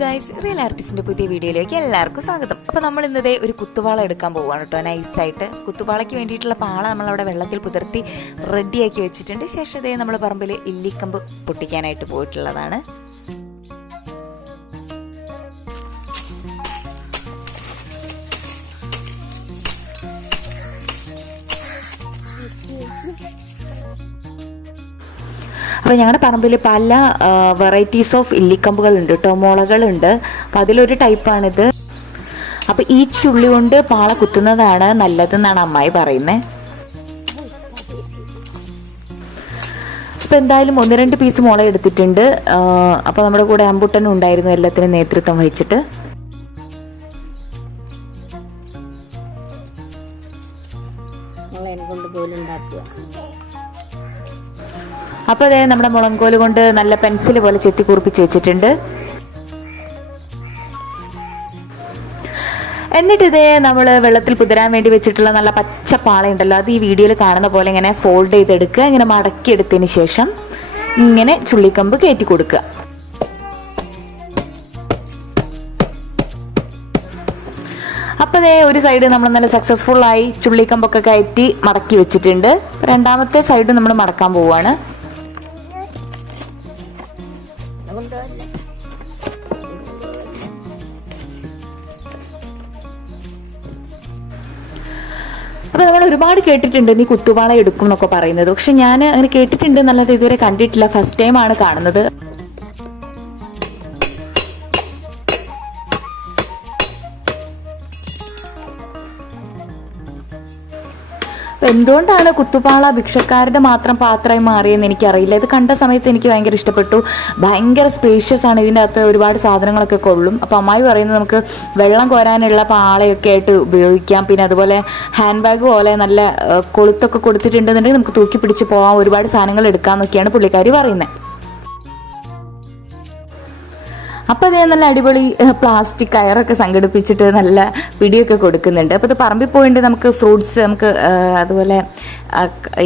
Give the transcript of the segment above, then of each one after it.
Guys real ആർട്ടിസ്റ്റിന്റെ പുതിയ വീഡിയോയിലേക്ക് എല്ലാവർക്കും സ്വാഗതം. അപ്പോൾ നമ്മൾ ഇന്നതേ ഒരു കുത്തുവാള എടുക്കാൻ പോവുകയാണ് കേട്ടോ. നൈസായിട്ട് കുത്തുവാളയ്ക്ക് വേണ്ടിയിട്ടുള്ള പാള നമ്മൾ അവിടെ വെള്ളത്തിൽ പുതിർത്തി റെഡിയാക്കി വെച്ചിട്ടുണ്ട്. ശേഷം ഇതേ നമ്മൾ പറമ്പിൽ ഇല്ലിക്കമ്പ് പൊട്ടിക്കാനായിട്ട് പോയിട്ടുള്ളതാണ്. അപ്പോൾ ഞങ്ങളുടെ പറമ്പിൽ പല വെറൈറ്റീസ് ഓഫ് ഇല്ലിക്കമ്പുകളുണ്ട് കേട്ടോ മുളകളുണ്ട് അപ്പോൾ അതിലൊരു ടൈപ്പാണിത് അപ്പോൾ ഈ ചുള്ളി കൊണ്ട് പാള കുത്തുന്നതാണ് നല്ലതെന്നാണ് അമ്മായി പറയുന്നത് അപ്പോൾ എന്തായാലും ഒന്ന് രണ്ട് പീസ് മുള എടുത്തിട്ടുണ്ട്. അപ്പോൾ നമ്മുടെ കൂടെ അമ്പുട്ടനും ഉണ്ടായിരുന്നു എല്ലാത്തിനും നേതൃത്വം വഹിച്ചിട്ട്. കൊണ്ട് ഉണ്ടാക്കുക. അപ്പോൾ അതേ നമ്മുടെ മുളങ്കോൽ കൊണ്ട് നല്ല പെൻസിൽ പോലെ ചെത്തി കുറിപ്പിച്ച് വെച്ചിട്ടുണ്ട്. എന്നിട്ട് ഇതേ നമ്മൾ വെള്ളത്തിൽ കുതിരാൻ വേണ്ടി വെച്ചിട്ടുള്ള നല്ല പച്ച പാളയുണ്ടല്ലോ അത് ഈ വീഡിയോയിൽ കാണുന്ന പോലെ ഇങ്ങനെ ഫോൾഡ് ചെയ്തെടുക്കുക ഇങ്ങനെ മടക്കി എടുത്തതിന് ശേഷം ഇങ്ങനെ ചുള്ളിക്കമ്പ് കയറ്റി കൊടുക്കുക. അപ്പോൾ അതേ ഒരു സൈഡ് നമ്മൾ നല്ല സക്സസ്ഫുള്ളായി ചുള്ളിക്കമ്പൊക്കെ കയറ്റി മടക്കി വെച്ചിട്ടുണ്ട്. രണ്ടാമത്തെ സൈഡ് നമ്മൾ മടക്കാൻ പോവുകയാണ്. അതുകൊണ്ടല്ലേ അപ്പോൾ നമ്മൾ ഒരുപാട് കേട്ടിട്ടുണ്ട് നീ കുത്തുപാള എടുക്കും എന്നൊക്കെ പറയുന്നത്. പക്ഷെ ഞാൻ അങ്ങനെ കേട്ടിട്ടുണ്ട് എന്നുള്ളത് ഇതുവരെ കണ്ടിട്ടില്ല. ഫസ്റ്റ് ടൈമാണ് കാണുന്നത്. അപ്പൊ എന്തുകൊണ്ടാണ് കുത്തുപാള ഭിക്ഷക്കാരുടെ മാത്രം പാത്രമായി മാറിയെന്ന് എനിക്കറിയില്ല. ഇത് കണ്ട സമയത്ത് എനിക്ക് ഭയങ്കര ഇഷ്ടപ്പെട്ടു. ഭയങ്കര സ്പേഷ്യസ് ആണ് ഇതിന്റെ അകത്ത് ഒരുപാട് സാധനങ്ങളൊക്കെ കൊള്ളും. അപ്പോൾ അമ്മായി പറയുന്നത് നമുക്ക് വെള്ളം കോരാനുള്ള പാളയൊക്കെ ആയിട്ട് ഉപയോഗിക്കാം. പിന്നെ അതുപോലെ ഹാൻഡ് ബാഗ് പോലെ നല്ല കൊളുത്തൊക്കെ കൊടുത്തിട്ടുണ്ടെന്നുണ്ടെങ്കിൽ നമുക്ക് തൂക്കി പിടിച്ച് പോകാം ഒരുപാട് സാധനങ്ങൾ എടുക്കാമെന്നൊക്കെയാണ് പുള്ളിക്കാരി പറയുന്നത്. അപ്പോൾ അതേ നല്ല അടിപൊളി പ്ലാസ്റ്റിക് കയറൊക്കെ സംഘടിപ്പിച്ചിട്ട് നല്ല പിടിയൊക്കെ കൊടുക്കുന്നുണ്ട്. അപ്പോൾ ഇത് പറമ്പിൽ പോയിട്ട് നമുക്ക് ഫ്രൂട്ട്സ് നമുക്ക് അതുപോലെ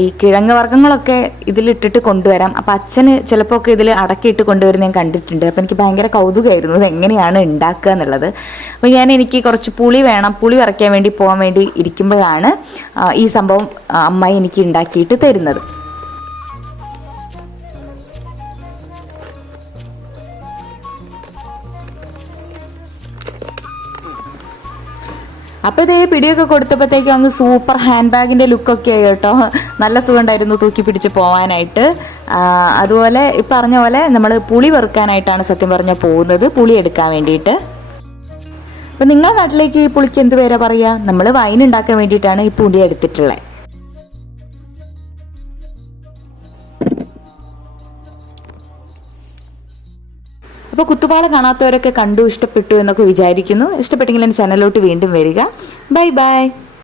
ഈ കിഴങ്ങ് വർഗങ്ങളൊക്കെ ഇതിലിട്ടിട്ട് കൊണ്ടുവരാം. അപ്പോൾ അച്ഛന് ചിലപ്പോൾ ഒക്കെ ഇതിൽ അടക്കിയിട്ട് കൊണ്ടുവരുന്ന ഞാൻ കണ്ടിട്ടുണ്ട്. അപ്പോൾ എനിക്ക് ഭയങ്കര കൗതുകമായിരുന്നു ഇത് എങ്ങനെയാണ് ഉണ്ടാക്കുക എന്നുള്ളത്. അപ്പോൾ ഞാൻ എനിക്ക് കുറച്ച് പുളി വേണം. പുളി വറയ്ക്കാൻ വേണ്ടി പോകാൻ വേണ്ടി ഇരിക്കുമ്പോഴാണ് ഈ സംഭവം അമ്മായി എനിക്ക് ഉണ്ടാക്കിയിട്ട് തരുന്നത്. അപ്പോൾ ഇതേ പിടിയൊക്കെ കൊടുത്തപ്പോഴത്തേക്കും അങ്ങ് സൂപ്പർ ഹാൻഡ് ബാഗിന്റെ ലുക്കൊക്കെ ആയി കേട്ടോ. നല്ല സുഖമുണ്ടായിരുന്നു തൂക്കി പിടിച്ച് പോകാനായിട്ട് അതുപോലെ ഈ പറഞ്ഞ പോലെ നമ്മൾ പുളി വെറുക്കാനായിട്ടാണ് സത്യം പറഞ്ഞാൽ പോകുന്നത്. പുളി എടുക്കാൻ വേണ്ടിയിട്ട്. അപ്പം നിങ്ങളുടെ നാട്ടിലേക്ക് ഈ പുളിക്ക് എന്ത് പേരാ പറയുക നമ്മൾ വൈൻ ഉണ്ടാക്കാൻ വേണ്ടിയിട്ടാണ് ഈ പുളി എടുത്തിട്ടുള്ളത് അപ്പോൾ കുത്തുപാള കാണാത്തവരൊക്കെ കണ്ടു ഇഷ്ടപ്പെട്ടു എന്നൊക്കെ വിചാരിക്കുന്നു. ഇഷ്ടപ്പെട്ടെങ്കിൽ എന്റെ ചാനലിലോട്ട് വീണ്ടും വരിക. Bye bye.